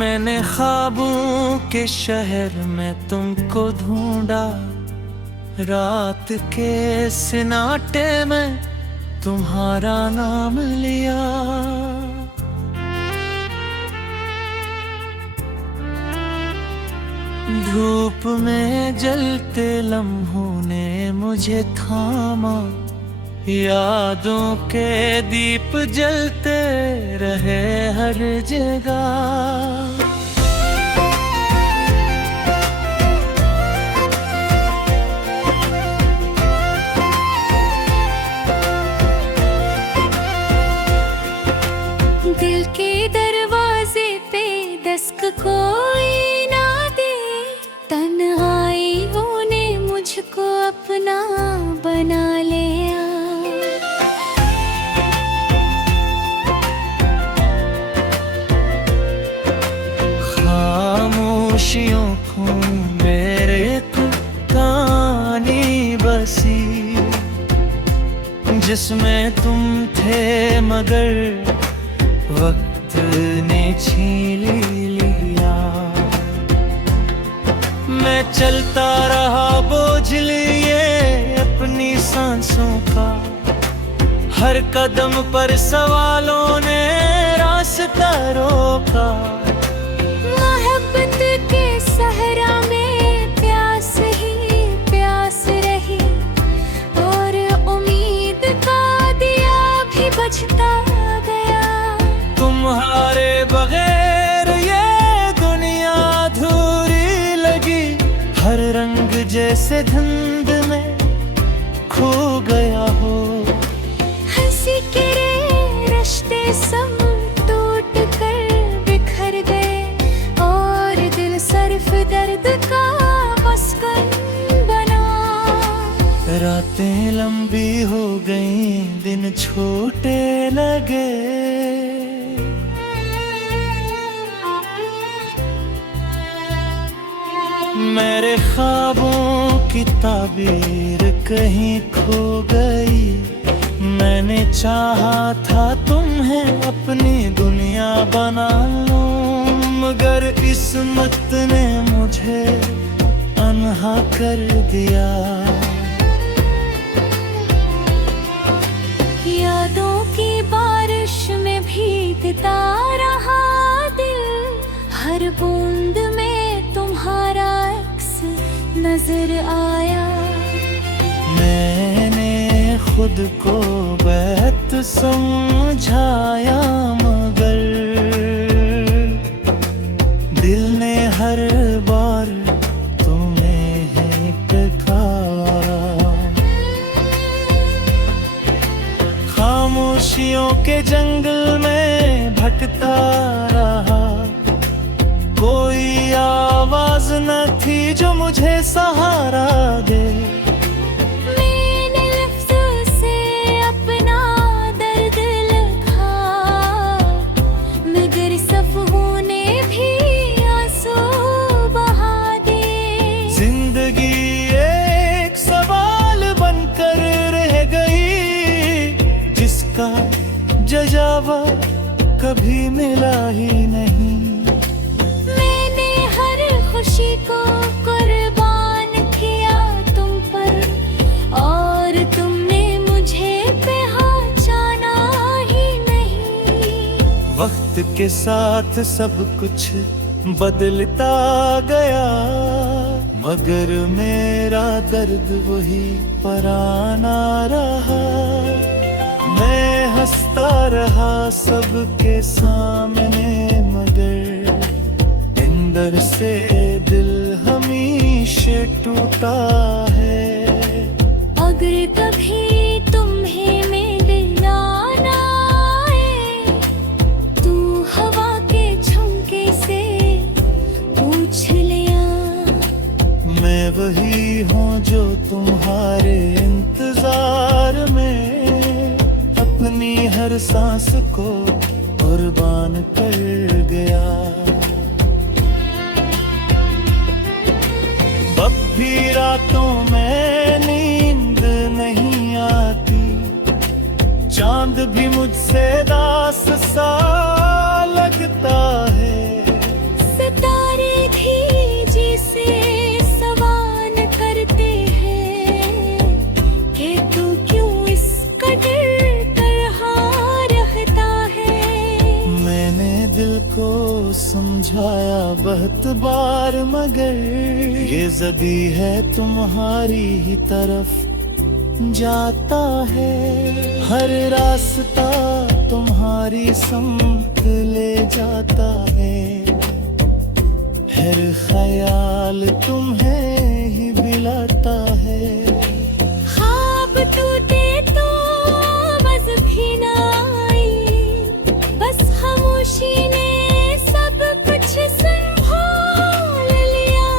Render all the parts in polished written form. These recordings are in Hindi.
मैंने ख्वाबों के शहर में तुमको ढूंढा, रात के सन्नाटे में तुम्हारा नाम लिया। धूप में जलते लम्हों ने मुझे थामा, यादों के दीप जलते रहे हर जगह। दिल के दरवाजे पे दस्तक कोई ना दे, तन्हाइयों ने मुझको अपना बना लिया। खामोशियों को मेरे कहानी बसी, जिसमें तुम थे मगर वक्त ने छीन लिया। मैं चलता रहा बोझ लिए अपनी सांसों का, हर कदम पर सवालों ने रास्ता रोका। मोहब्बत के सहरा में प्यास ही प्यास रही, और उम्मीद का दिया भी बचता गया। तुम्हारे बगैर ये दुनिया अधूरी लगी, हर रंग जैसे धुंध में खो गया हो। हंसी के रिश्ते सब टूट कर बिखर गए, और दिल सिर्फ दर्द का मस्कन बना। रातें लंबी हो गईं, दिन छोटे लगे। मेरे ख्वाबों की ताबीर कहीं खो गई। मैंने चाहा था तुम्हें अपनी दुनिया बना लूं, मगर किस्मत ने मुझे अनहा कर दिया। यादों की बारिश में भीगता रहा दिल, हर बूंद में तुम्हारा अक्स नजर आया। मैंने खुद को बैत समझाया, मगर दिल ने हर बार तुम्हें ही पुकारा। खामोशियों के जंगल में भटकता रहा, कोई आवाज न थी जो मुझे सहारा दे। मैंने लफ्ज़ों से अपना दर्द लिखा, मगर सफ़ों ने भी आंसू बहा दे। जिंदगी एक सवाल बनकर रह गई, जिसका जवाब कभी मिला ही नहीं। मैंने हर खुशी को कुर्बान किया तुम पर, और तुमने मुझे पहचाना ही नहीं। वक्त के साथ सब कुछ बदलता गया, मगर मेरा दर्द वही पुराना रहा। मैं हंसता रहा सबके सामने, मगर अंदर से दिल हमेशा टूटा है। अगर कभी तुम्हें मिलना ना आए, तू हवा के झोंके से पूछ लिया। मैं वही हूँ जो तुम्हारे इंतजार में अपनी हर सांस को कुर्बान कर गया। अब भी रातों में नींद नहीं आती, चांद भी मुझसे दास सा लगता है। बहुत बार, मगर ये ज़बी है तुम्हारी ही तरफ जाता है। हर रास्ता तुम्हारी समत ले जाता है, हर ख्याल तुम्हें ही बिलाता है। ख्वाब टूटे तो बस भी ना आई, बस खामोशी ने सब कुछ संभाल लिया।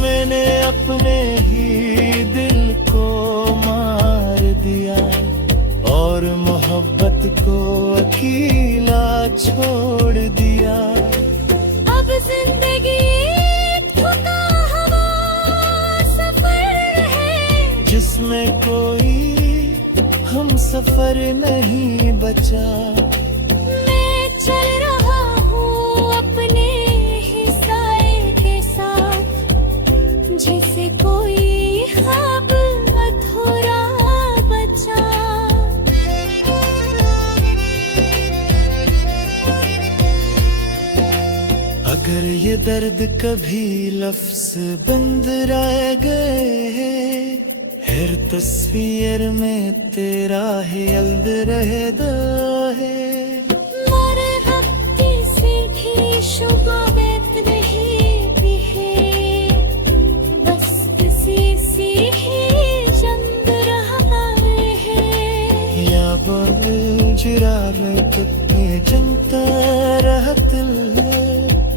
मैंने अपने ही दिल को मार दिया और मोहब्बत को अकेला छोड़ दिया। अब जिंदगी एक थका हवा सफर है, जिसमें कोई हम सफर नहीं बचा। मैं चल रहा हूँ अपने ही साए के साथ, जैसे कोई ख्वाब अधूरा बचा। अगर ये दर्द कभी लफ्ज बंद रह गए, हर तस्वीर में तेरा ही यल्द रहता है। मरहबती से भी शुगाबत नहीं भी है, बस किसी सी ही जंग रहा है। या बोल जुरारत के जनता रहतल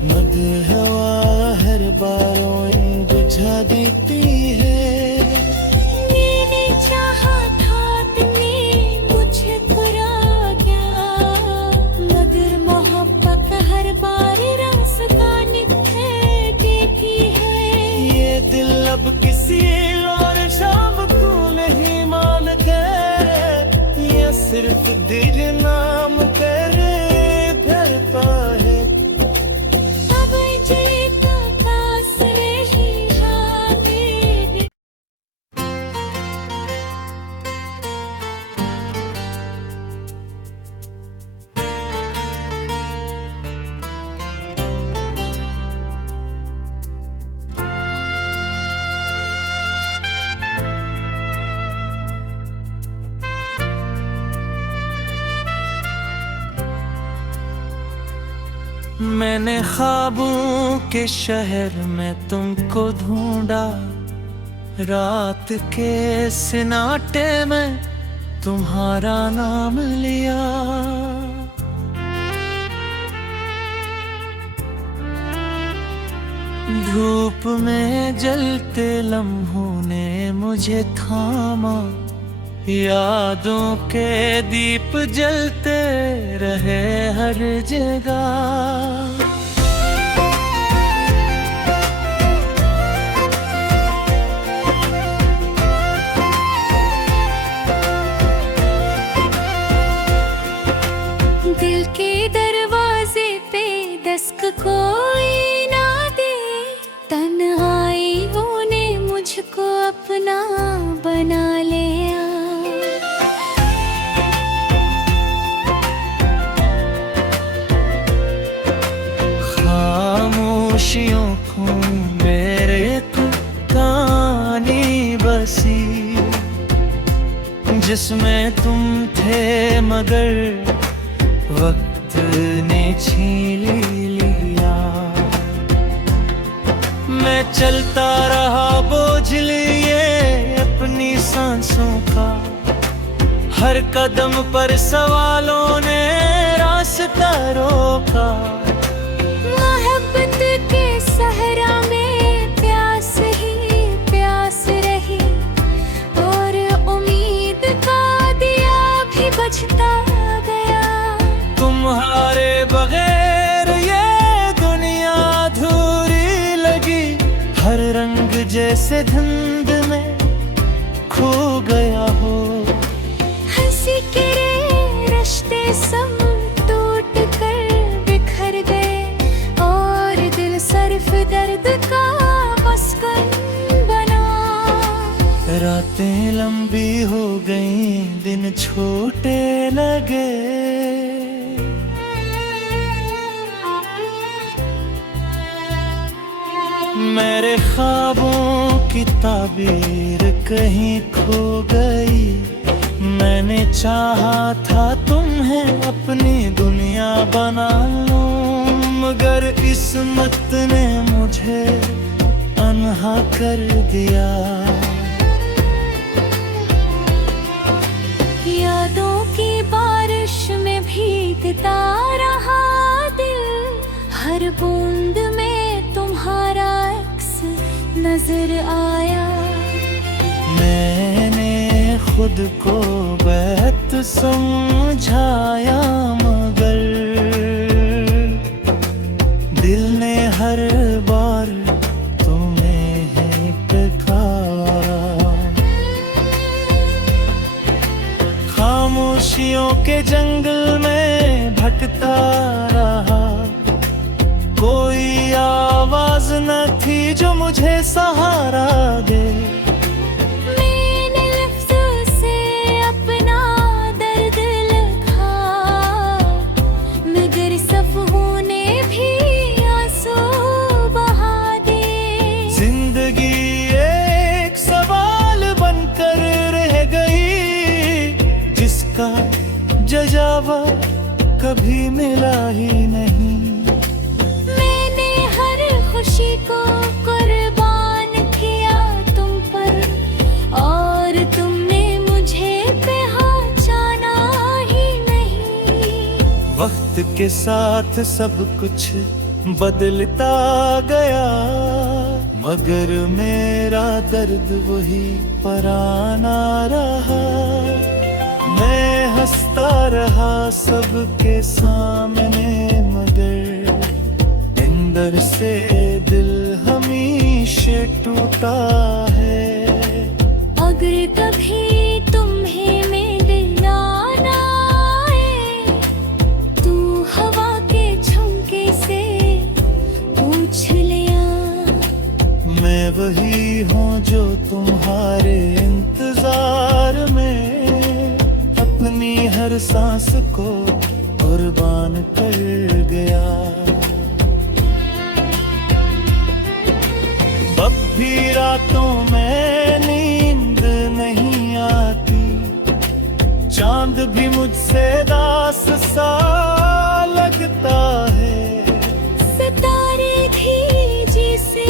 मद हवा हर बारों बुझा देती है। मैंने चाहा था तुमने मुझे बुरा गया, मगर मोहब्बत हर बार रास्ता निकल देती है। ये दिल अब किसी और शाम को नहीं मानते, ये सिर्फ दिल नाम करे फिरता है। अब जीता पास नहीं आते। मैंने ख्वाबों के शहर में तुमको ढूंढा, रात के सन्नाटे में तुम्हारा नाम लिया। धूप में जलते लम्हों ने मुझे थामा, यादों के दीप जलते रहे हर जगह। दिल के दरवाजे पे दस्तक कोई ना दे, तन्हाइयों ने मुझको अपना बना लिया। खामोशियों को मेरे को कहानी बसी, जिसमें तुम थे मगर वक्त ने छीन लिया। मैं चलता रहा बोझ लिए अपनी सांसों का, हर कदम पर सवालों ने रास्ता रोका। मोहब्बत के सहरा में प्यास ही प्यास रही, और उम्मीद का दिया भी बचता गया। तुम्हारे बगैर ये दुनिया अधूरी लगी, हर रंग जैसे धुंध में खो गया हो। हंसी के रिश्ते सब टूट कर बिखर गए, और दिल सिर्फ दर्द का मस्कन बना। रातें लंबी हो गई, दिन छोटे लगे। मेरे ख्वाबों की ताबीर कहीं खो गई। मैंने चाहा था तुम्हें अपनी दुनिया बना लूं, मगर किस्मत ने मुझे अनहा कर दिया। यादों की बारिश में भीगता रहा दिल, हर बूंद में तुम्हारा अक्स नजर आया। मैंने खुद को बेहद समझाया, मगर दिल ने हर बार तुम्हें ही पुकारा। खामोशियों के जंगल में भटकता रहा, कोई आवाज न थी जो मुझे सहारा दे। मैंने लफ्ज़ों से अपना दर्द लिखा, मगर सफ़ों ने भी आंसू बहा दिए। जिंदगी एक सवाल बनकर रह गई, जिसका जवाब कभी मिला ही नहीं। मैंने हर खुशी को कुर्बान किया तुम पर, और तुमने मुझे पहचाना ही नहीं। वक्त के साथ सब कुछ बदलता गया, मगर मेरा दर्द वही पुराना रहा। मैं हंसता रहा सबके सामने, मगर अंदर से दिल हमेशा टूटा है। अगर कभी तुम्हें मिलना आए, तू हवा के झोंके से पूछ लिया। मैं वही हूँ जो तुम्हारे इंतजार में अपनी हर सांस को कुर्बान कर गया। अब भी रातों में नींद नहीं आती, चांद भी मुझसे दास सा लगता है। सितारे भी जी से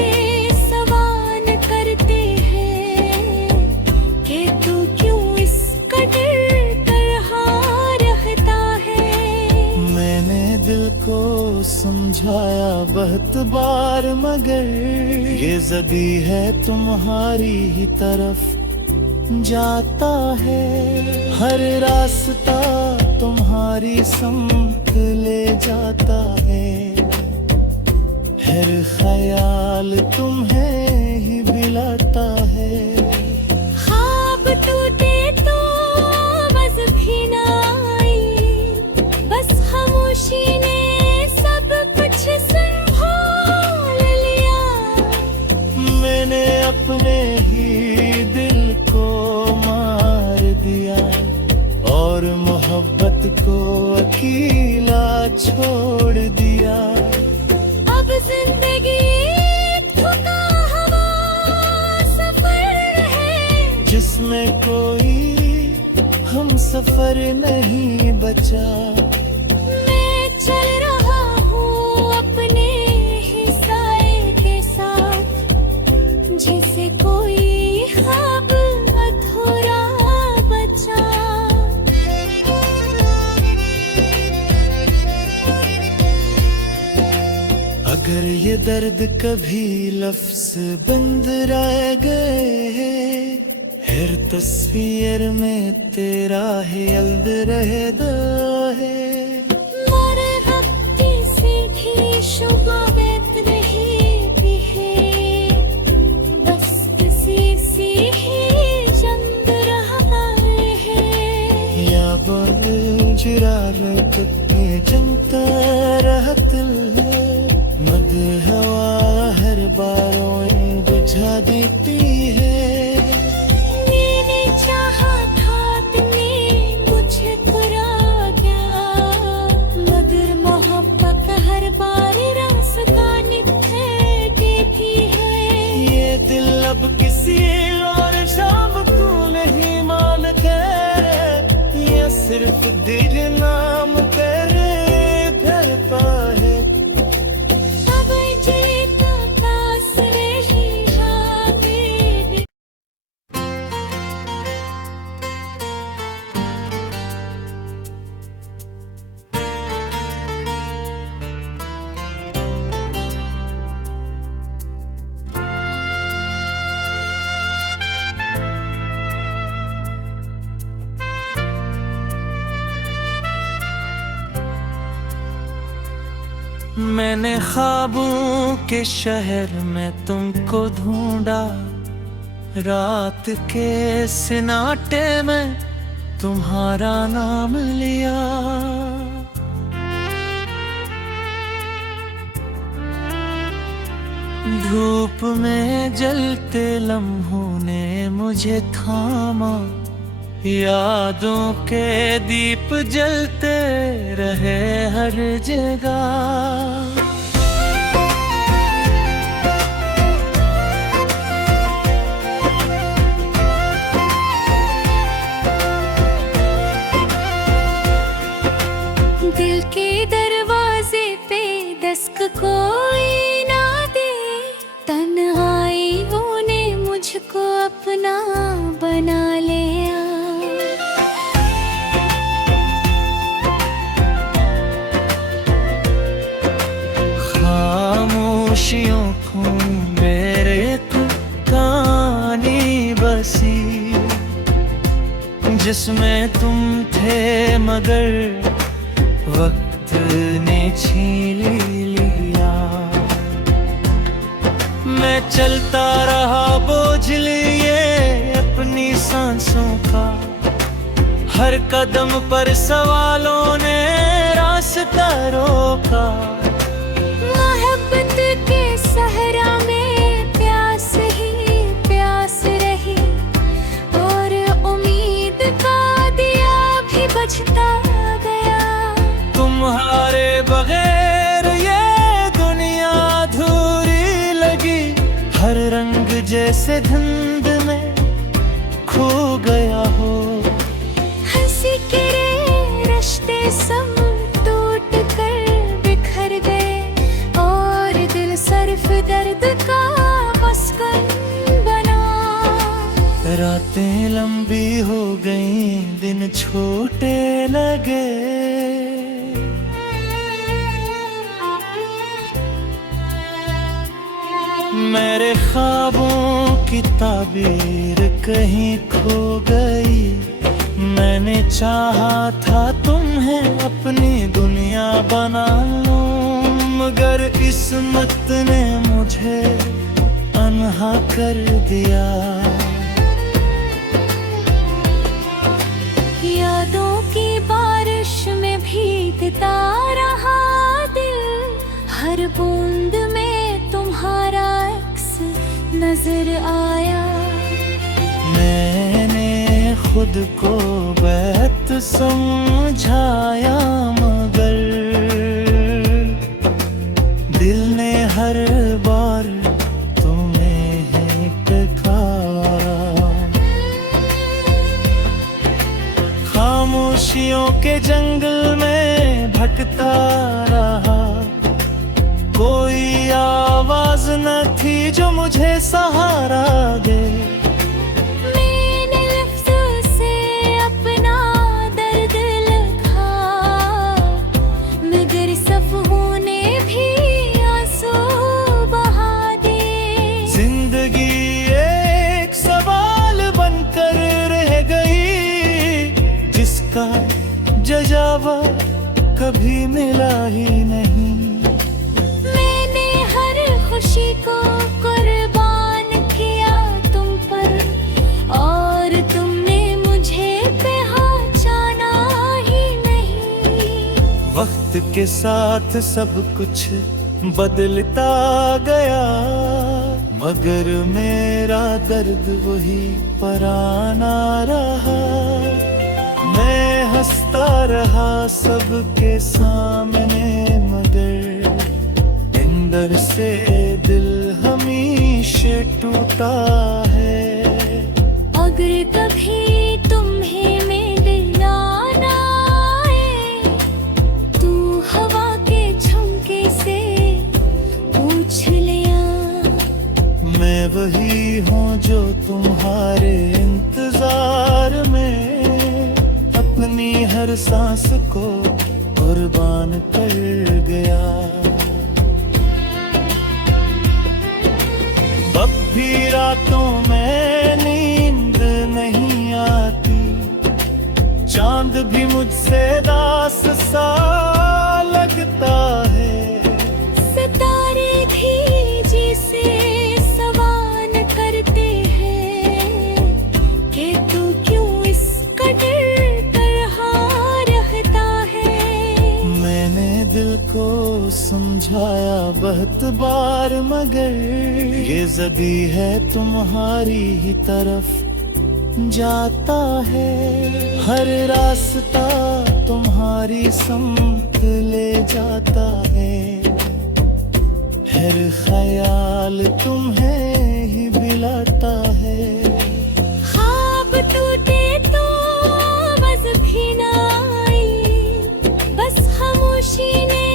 सवाल करते हैं कि तू क्यों इस कदर तरहा रहता है। मैंने दिल को समझाया बहुत बार, मगर ये ज़दी है तुम्हारी ही तरफ जाता है। हर रास्ता तुम्हारी समत ले जाता है, हर ख्याल तुम्हें ही बिलाता है। ख्वाब टूटे तो बस भी ना आई, बस खामोशी ने सब कुछ संभाल लिया। मैंने अपने ही दिल को मार दिया, और मोहब्बत को अकेला छोड़ दिया। अब जिंदगी एक थका हवा सफर है, जिसमें कोई हम सफर नहीं बचा। मैं चल रहा हूँ अपने ही साए के साथ, जिसे कोई ख्वाब अधूरा बचा। अगर ये दर्द कभी लफ्ज बंद रह गए, हर तस्वीर में तेरा ही यल्द रहता है। मोरे हफ्ते से भी शुबह बेत रही भी है, बस किसी सी ही जंग रहा है। या बोल जिरा के जनता रहता है, मगर हवा हर बारों बुझा देती है। मैंने चाहा था तुमने मुझे बुरा गया, मगर मोहब्बत हर बार रास्ता निभाती है। सिर्फ दिल नाम तेरे धरता है। अब जीत पास रही आगे। मैंने ख्वाबों के शहर में तुमको ढूंढा, रात के सन्नाटे में तुम्हारा नाम लिया। धूप में जलते लम्हों ने मुझे थामा, यादों के दीप जलते रहे हर जगह। दिल के दरवाजे पे दस्तक कोई ना दे, तन्हाइयों ने मुझको अपना बना लिया। खामोशियों को मेरे कहानी बसी, जिसमें तुम थे मगर वक्त ने छीन लिया। मैं चलता रहा बोझ लिए अपनी सांसों का, हर कदम पर सवालों ने रास्ता रोका। मोहब्बत के सहरा में प्यास ही प्यास रही, और उम्मीद का दिया भी बचता गया। तुम्हारे बगैर ये दुनिया अधूरी लगी, हर रंग जैसे धुंध में खो गया हो। हंसी के रिश्ते सब टूट कर बिखर गए, और दिल सिर्फ दर्द का मस्कन बना। रातें लंबी हो गई, दिन छोटे लगे। मेरे ख्वाबों की ताबीर कहीं खो गई। मैंने चाहा था तुम्हें अपनी दुनिया बना लूं, मगर किस्मत ने मुझे अनहा कर दिया। यादों की बारिश में भीगता रहा दिल, हर बूंद में तुम्हारा अक्स नजर आया। मैंने खुद को बैत समझाया, मगर दिल ने हर बार तुम्हें ही टकराया। खामोशियों के जंगल में भटकता रहा, कोई आवाज न थी जो मुझे सहारा दे। मैंने लफ्ज़ों से अपना दर्द लिखा, मगर सफ़हों ने भी आंसू बहा दिए। जिंदगी एक सवाल बनकर रह गई, जिसका जवाब कभी मिला ही नहीं। मैंने हर खुशी को कुर्बान किया तुम पर, और तुमने मुझे पहचाना ही नहीं। वक्त के साथ सब कुछ बदलता गया, मगर मेरा दर्द वही पुराना रहा। मैं हंसता रहा सबके सामने, मगर अंदर से दिल हमेशा टूटा है। अगर कभी तुम्हें मिलना ना तुम्हारे इंतजार में अपनी हर सांस को कुर्बान कर गया। अब भी रातों में नींद नहीं आती, चांद भी मुझसे दास सा लगता है। सितारे भी जिसे सवाल करते हैं कि तू क्यों इस कदर तरहा रहता है। मैंने दिल को समझाया बहुत बार, मगर ये ज़दी है तुम्हारी ही तरफ जाता है। हर रास्ता तुम्हारी सम्त ले जाता है, हर ख्याल तुम्हें ही बिलाता है। ख्वाब टूटे तो बस भी ना आई, बस खामोशी ने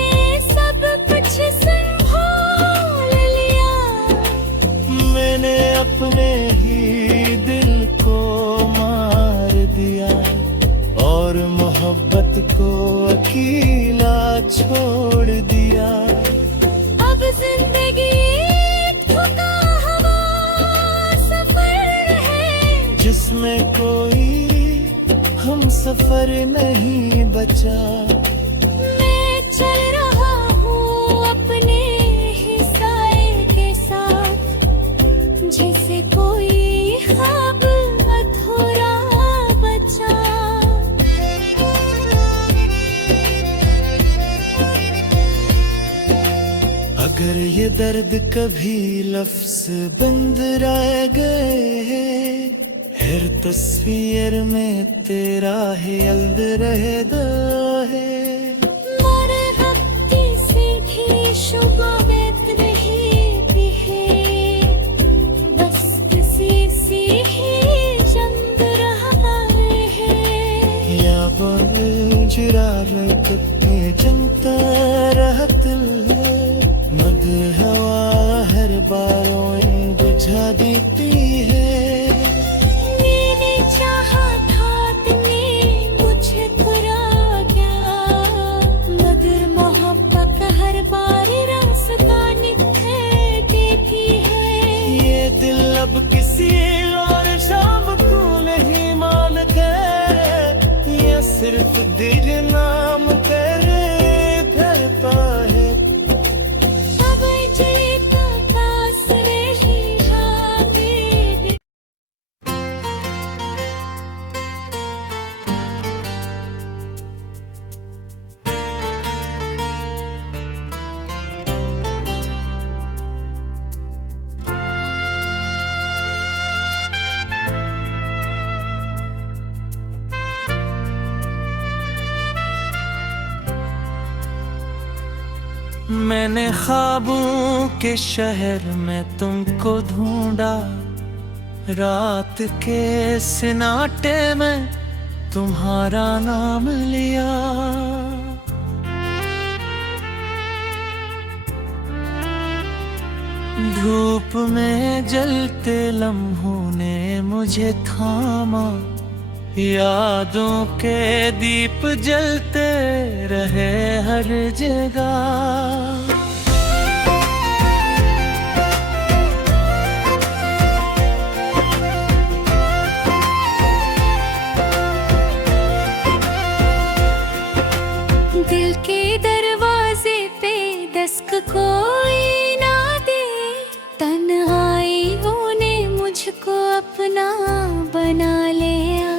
सब कुछ संभाल लिया। मैंने अपने ही दिल को मार दिया और मोहब्बत को अकेला छोड़ दिया। अब जिंदगी एक थका हुआ सफर है, जिसमें कोई हम सफर नहीं बचा। मैं चल रहा हूँ अपने ही साए के साथ, जैसे कोई ख्वाब अधूरा बचा। अगर ये दर्द कभी लफ्ज बंद रह गए, हर तस्वीर में तेरा ही यल्द रहता है। मरहबती से भी शुबा बैत रहती है, बस किसी सी ही जंग रहा है। या जुरा रखते जनता रहत मद हवा हर बारों बुझा देती है। मैंने चाहा था तुमने मुझे बुरा गया, मगर मोहब्बत हर बार रास्ता निखर देती है। ये दिल अब किसी और शाम को नहीं मानता, ये सिर्फ दिल नाम कर धरता है। अब चले तो पास रही हाथ। मैंने ख्वाबों के शहर में तुमको ढूंढा, रात के सन्नाटे में तुम्हारा नाम लिया। धूप में जलते लम्हों ने मुझे थामा, यादों के दीप जलते रहे हर जगह। दिल के दरवाजे पे दस्तक कोई ना दे, तन्हाइयों ने मुझको अपना बना लिया।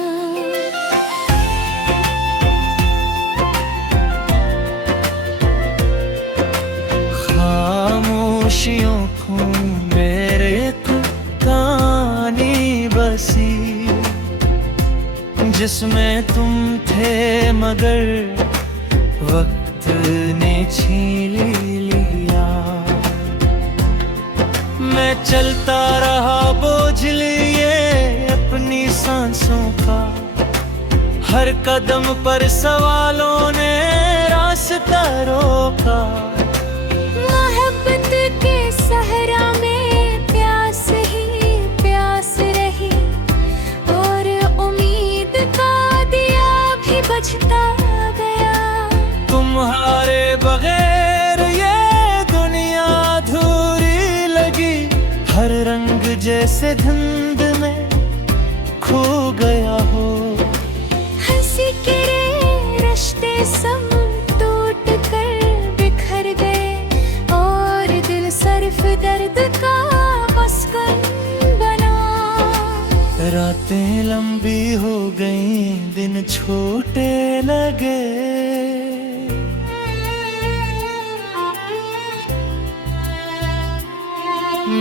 खामोशियों को मेरे को कहानी बसी, जिसमें तुम थे मगर वक्त ने छीन लिया। मैं चलता रहा बोझ लिए अपनी सांसों का, हर कदम पर सवालों ने रास्ता रोका। मोहब्बत के सहरा में प्यास ही प्यास रही। समझता गया। तुम्हारे बगैर ये दुनिया अधूरी लगी, हर रंग जैसे धुंध में खो गया हो। हंसी के रिश्ते सब टूट कर बिखर गए, और दिल सिर्फ दर्द का मस्कन बना। रातें लंबी हो गईं, दिन छोटे लगे।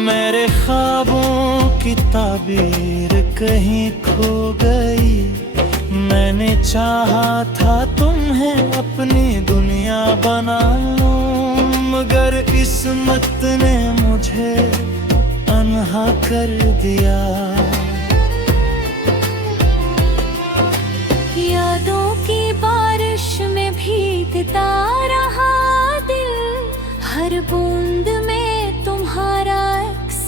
मेरे ख्वाबों की ताबीर कहीं खो गई। मैंने चाहा था तुम्हें अपनी दुनिया बना लूं, मगर किस्मत ने मुझे अनहा कर दिया। यादों की बारिश में भीगता रहा दिल, हर बूंद में तुम्हारा अक्स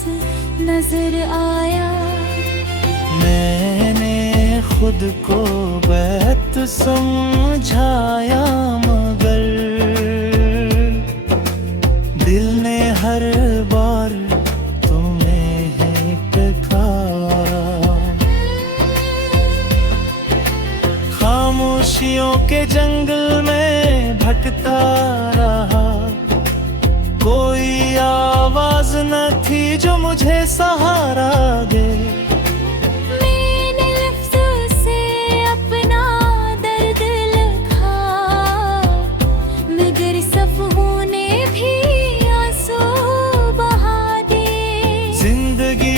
नजर आया। मैंने खुद को बैत समझाया, मगर दिल ने हर बार तुम्हें ही टकराया। खामोशियों के जंगल में भटकता रहा, कोई आवाज न थी जो मुझे सहारा दे। मैंने लफ्ज़ों से अपना दर्द लिखा, मगर सफ़ों ने भी आंसू बहा दिए। जिंदगी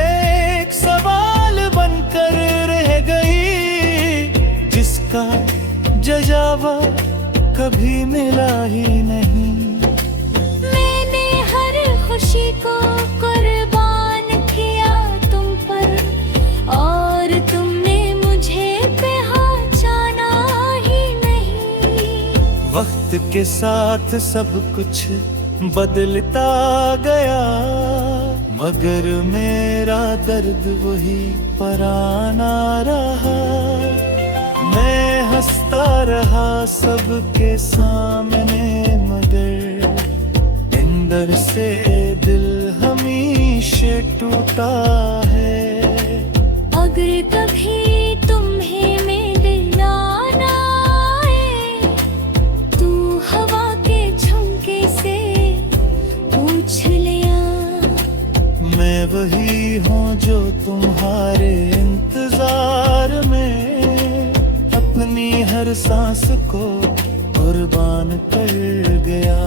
एक सवाल बनकर रह गई, जिसका जवाब कभी मिला ही नहीं। मैंने हर खुशी को कुर्बान किया तुम पर, और तुमने मुझे पहचाना ही नहीं। वक्त के साथ सब कुछ बदलता गया, मगर मेरा दर्द वही पुराना रहा। मैं हंसता रहा सबके सामने, मगर अंदर से दिल हमेशा टूटा है। अगर कभी तुम्हें मिलना ना आए, तू हवा के झोंके से पूछ लिया। मैं वही हूँ जो तुम्हारे इंतजार में अपनी हर सांस को कुर्बान कर गया।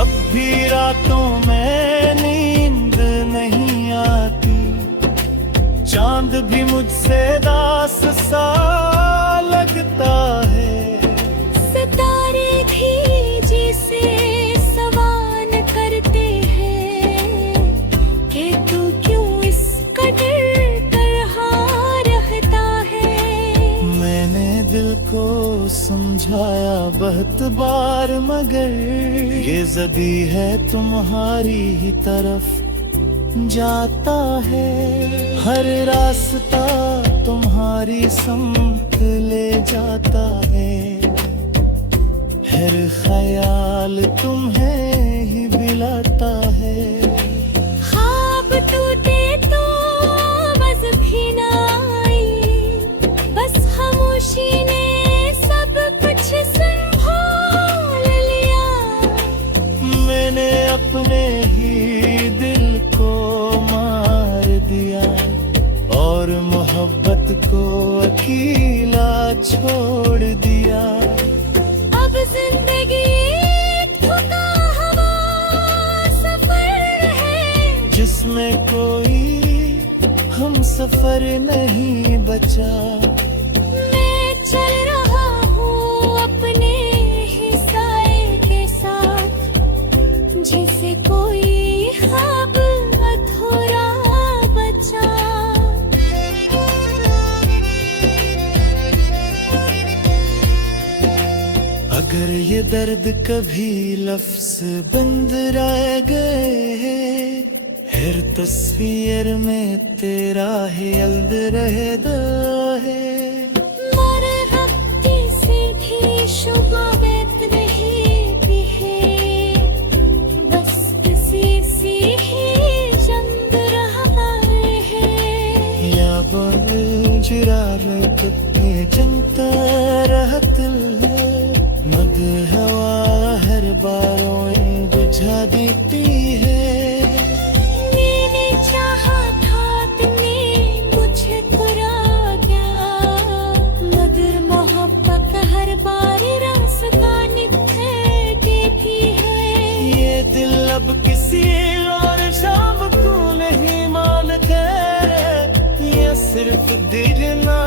अब भी रातों में नींद नहीं आती, चांद भी मुझसे दास सा लगता है। सितारे भी जिसे सवाल करते हैं कि तू क्यों इस कदर तरहा रहता है। मैंने दिल को समझाया बहुत बार, मगर ये ज़दी है तुम्हारी ही तरफ जाता है। हर रास्ता तुम्हारी समत ले जाता है, हर ख्याल तुम्हें ही बिलाता है। ख्वाब टूटे तो बस भी ना आई, बस खामोशी ने सब कुछ संभाल लिया। मैंने अपने ही दिल को मार दिया, और मोहब्बत को अकेला छोड़ दिया। अब जिंदगी एक थका हवा सफर है, जिसमें कोई हम सफर नहीं बचा। मैं चल रहा हूँ अपने ही साए के साथ, जैसे कोई ख्वाब अधूरा बचा। अगर ये दर्द कभी लफ्ज बंद रह गए फिर तस्वीर में तेरा ही यल्द रहे दो है मोरे हफ्ते से भी शुबा बेत रहती है बस किसी सी ही चंद रहा है या बोल जुरारत के जनता रहत है मद हवा हर बारों बुझा देती है मैंने चाहा था तुमने मुझे कुरा गया मगर मोहब्बत हर बार रास्ता निकल देती है ये दिल अब किसी और शाम को नहीं मानते ये सिर्फ दिल ना